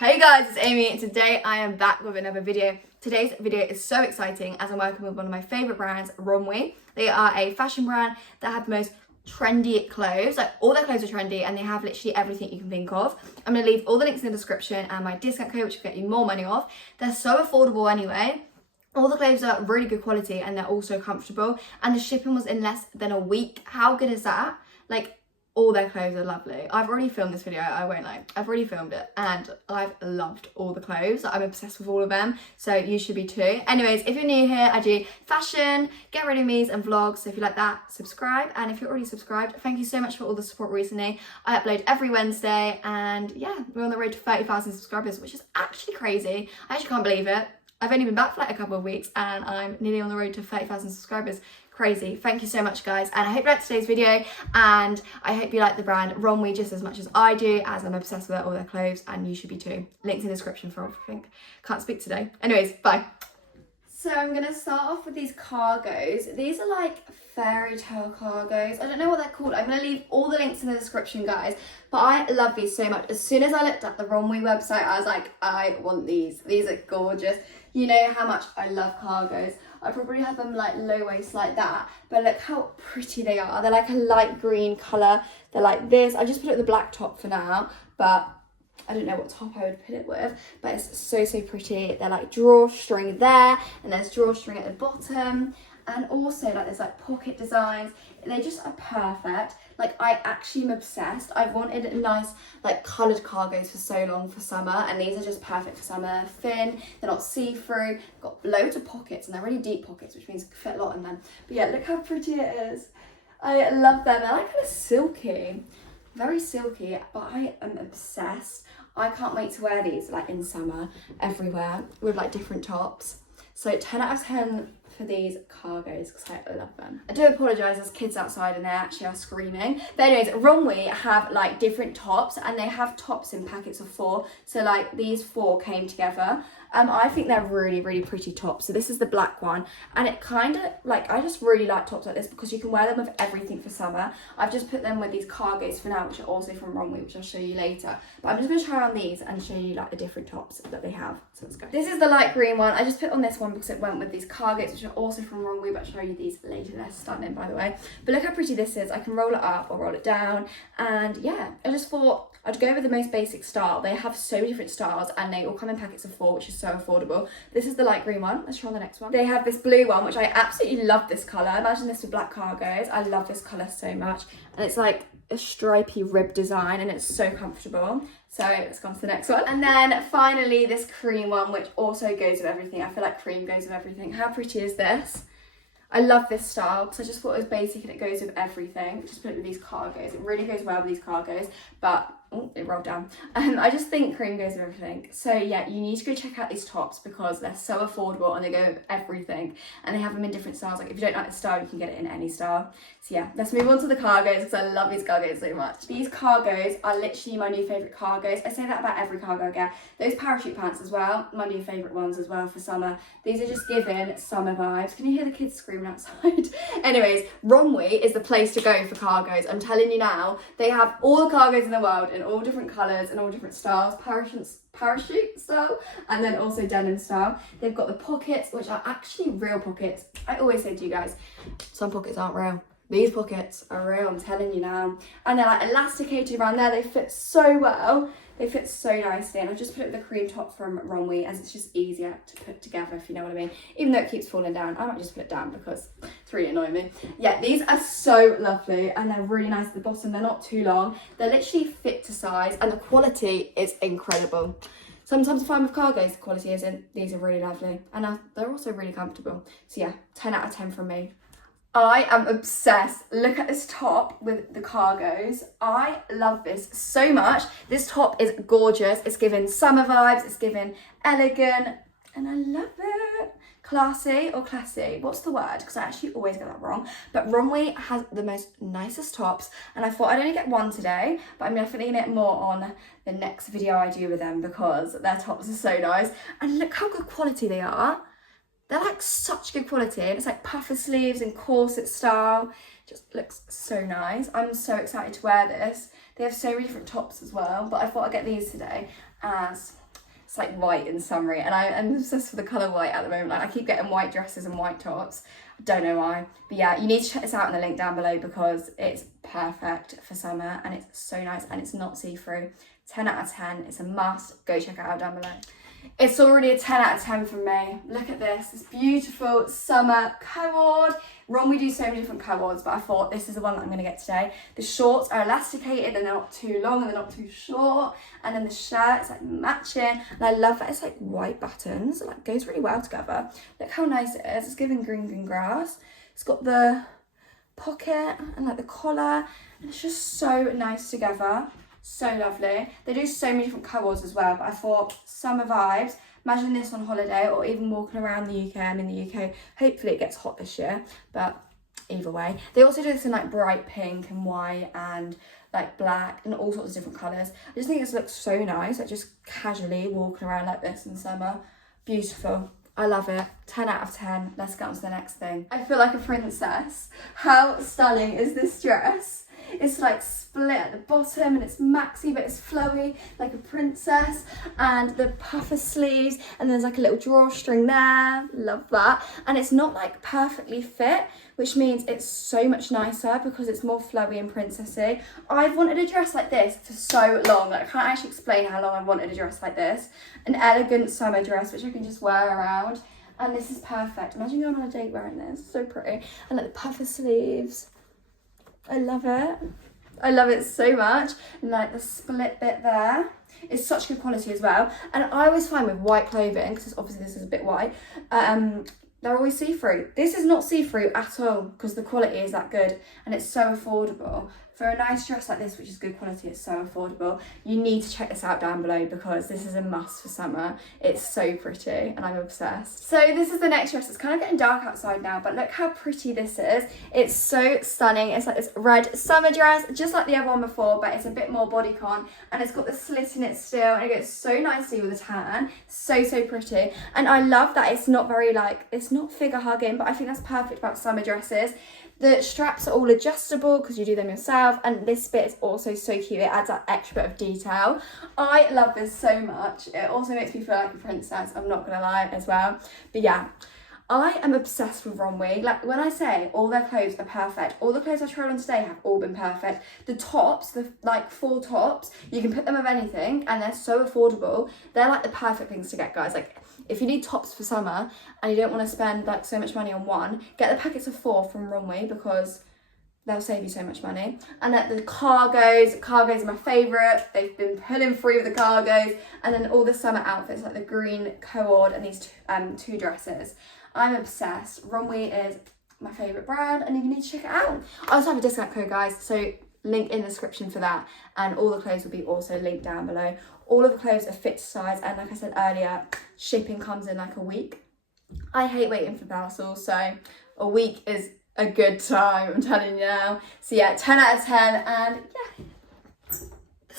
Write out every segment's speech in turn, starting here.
Hey guys, it's Amy and today I am back with another video. Today's video is so exciting as I'm working with one of my favourite brands, Romwe I. They are a fashion brand that have the most trendy clothes. Like all their clothes are trendy and they have literally everything you can think of. I'm going to leave all the links in the description and my discount code which will get you more money off. They're so affordable anyway. All the clothes are really good quality and they're also comfortable, and the shipping was in less than a week. How good is that? Like, all their clothes are lovely. I've already filmed this video, I won't lie. I've already filmed it and I've loved all the clothes. I'm obsessed with all of them, so you should be too. Anyways, if you're new here, I do fashion, get ready me's and vlogs. So if you like that, subscribe. And if you're already subscribed, thank you so much for all the support recently. I upload every Wednesday and yeah, we're on the road to 30,000 subscribers, which is actually crazy. I actually can't believe it. I've only been back for like a couple of weeks and I'm nearly on the road to 30,000 subscribers. Crazy. Thank you so much guys, and I hope you liked today's video and I hope you like the brand Romwe just as much as I do, as I'm obsessed with all their clothes and you should be too. Links in the description for everything. Can't speak today. Anyways, bye. So I'm going to start off with these cargos. These are like fairy tale cargos. I don't know what they're called. I'm going to leave all the links in the description, guys. But I love these so much. As soon as I looked at the Romwe website, I was like, I want these. These are gorgeous. You know how much I love cargos. I probably have them like low waist like that. But look how pretty they are. They're like a light green colour. They're like this. I just put it with the black top for now. But I don't know what top I would put it with, but it's so pretty. They're like drawstring there, and there's drawstring at the bottom, and also like there's like pocket designs. They just are perfect. Like I actually am obsessed. I've wanted nice like coloured cargos for so long for summer, and these are just perfect for summer. Thin, they're not see-through, got loads of pockets, and they're really deep pockets, which means you can fit a lot in them. But yeah, look how pretty it is. I love them. They're like kind of silky. Very silky, but I am obsessed. I can't wait to wear these like in summer everywhere with like different tops. So 10 out of 10 for these cargos because I love them. I do apologise, there's kids outside and they actually are screaming. But anyways, Romwe have like different tops, and they have tops in packets of 4. So like these 4 came together. I think they're really pretty tops. So this is the black one, and it kind of like, I just really like tops like this because you can wear them with everything for summer. I've just put them with these cargos for now, which are also from Romwe, which I'll show you later. But I'm just going to try on these and show you like the different tops that they have. So let's go. This is the light green one. I just put on this one because it went with these cargos, which are also from Romwe, but I'll show you these later. They're stunning, by the way. But look how pretty this is. I can roll it up or roll it down, and yeah, I just thought I'd go with the most basic style. They have so many different styles and they all come in packets of 4, which is so affordable. This is the light green one. Let's try on the next one. They have this blue one, which I absolutely love this colour. Imagine this with black cargos. I love this colour so much. And it's like a stripy rib design and it's so comfortable. So let's go on to the next one. And then finally this cream one, which also goes with everything. I feel like cream goes with everything. How pretty is this? I love this style because I just thought it was basic and it goes with everything. Just put it with these cargos. It really goes well with these cargos, but oh, it rolled down. I just think cream goes with everything. So yeah, you need to go check out these tops because they're so affordable and they go with everything. And they have them in different styles. Like if you don't like the style, you can get it in any style. So yeah, let's move on to the cargos because I love these cargos so much. These cargos are literally my new favourite cargos. I say that about every cargo I get. Those parachute pants as well, my new favourite ones as well for summer. These are just giving summer vibes. Can you hear the kids screaming outside? Anyways, Romwe is the place to go for cargos. I'm telling you now, they have all the cargos in the world in all different colours and all different styles. Parachute style, and then also denim style. They've got the pockets, which are actually real pockets. I always say to you guys, some pockets aren't real. These pockets are real, I'm telling you now. And they're like elasticated around there. They fit so well. They fit so nicely. And I've just put it with the cream top from Romwe as it's just easier to put together, if you know what I mean. Even though it keeps falling down, I might just put it down because it's really annoying me. Yeah, these are so lovely and they're really nice at the bottom. They're not too long. They're literally fit to size and the quality is incredible. Sometimes I find with cargos, the quality isn't. These are really lovely and they're also really comfortable. So yeah, 10 out of 10 from me. I am obsessed. Look at this top with the cargos. I love this so much. This top is gorgeous. It's giving summer vibes. It's giving elegant. And I love it. Classy or classy? What's the word? Because I actually always get that wrong. But Romwe has the most nicest tops. And I thought I'd only get one today. But I'm definitely going to get more on the next video I do with them because their tops are so nice. And look how good quality they are. They're like such good quality and it's like puffer sleeves and corset style. Just looks so nice. I'm so excited to wear this. They have so many different tops as well, but I thought I'd get these today as It's like white and summery, and I'm obsessed with the colour white at the moment. Like I keep getting white dresses and white tops. I don't know why, but yeah, you need to check this out in the link down below because it's perfect for summer and it's so nice and it's not see-through. 10 out of 10. It's a must. Go check it out down below. It's already a 10 out of 10 from me. Look at this. This beautiful summer cord. Romwe do so many different cords, but I thought this is the one that I'm going to get today. The shorts are elasticated and they're not too long and they're not too short. And then the shirt is like matching. And I love that it's like white buttons. It like goes really well together. Look how nice it is. It's giving green grass. It's got the pocket and like the collar. And it's just so nice together. So lovely. They do so many different colours as well, but I thought summer vibes. Imagine this on holiday or even walking around the UK. I'm in the UK. Hopefully it gets hot this year, but either way. They also do this in like bright pink and white and like black and all sorts of different colours. I just think this looks so nice, like just casually walking around like this in summer. Beautiful. I love it. 10 out of 10. Let's get on to the next thing. I feel like a princess. How stunning is this dress? It's like split at the bottom and it's maxi but it's flowy like a princess, and the puffer sleeves, and there's like a little drawstring there. Love that. And it's not like perfectly fit, which means it's so much nicer because it's more flowy and princessy. I've wanted a dress like this for so long. Like, I can't actually explain how long I've wanted a dress like this. An elegant summer dress which I can just wear around, and this is perfect. Imagine going on a date wearing this. So pretty. And like the puffer sleeves. I love it. I love it so much. And like the split bit there is such good quality as well. And I always find with white clothing, because obviously this is a bit white, they're always see-through. This is not see-through at all because the quality is that good and it's so affordable. For a nice dress like this, which is good quality, it's so affordable. You need to check this out down below because this is a must for summer. It's so pretty and I'm obsessed. So this is the next dress. It's kind of getting dark outside now, but look how pretty this is. It's so stunning. It's like this red summer dress, just like the other one before, but it's a bit more bodycon and it's got the slit in it still and it goes so nicely with a tan. So pretty. And I love that it's not very like, it's not figure hugging, but I think that's perfect about summer dresses. The straps are all adjustable because you do them yourself, and this bit is also so cute. It adds that extra bit of detail. I love this so much. It also makes me feel like a princess, I'm not gonna lie, as well. But yeah, I am obsessed with Romwe. Like, when I say all their clothes are perfect, all the clothes I tried on today have all been perfect. The tops, the like 4 tops, you can put them with anything and they're so affordable. They're like the perfect things to get, guys. Like, if you need tops for summer and you don't want to spend like so much money on one, get the packets of 4 from Romwe because they'll save you so much money. And like the cargos are my favourite. They've been pulling through with the cargos, and then all the summer outfits like the green cord and these 2 dresses. I'm obsessed. Romwe is my favourite brand and you need to check it out. I also have a discount code, guys, so link in the description for that, and all the clothes will be also linked down below. All of the clothes are fit to size, and like I said earlier, shipping comes in like a week. I hate waiting for parcels, so a week is a good time, I'm telling you now. So yeah, 10 out of 10, and yeah. The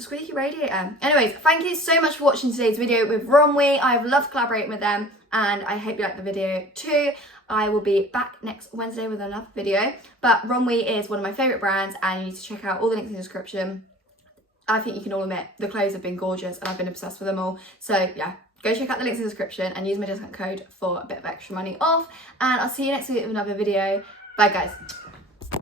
squeaky radiator. Anyways, thank you so much for watching today's video with Romwe. I've loved collaborating with them and I hope you liked the video too. I will be back next Wednesday with another video, but Romwe is one of my favourite brands and you need to check out all the links in the description. I think you can all admit the clothes have been gorgeous and I've been obsessed with them all. So yeah, go check out the links in the description and use my discount code for a bit of extra money off, and I'll see you next week with another video. Bye guys.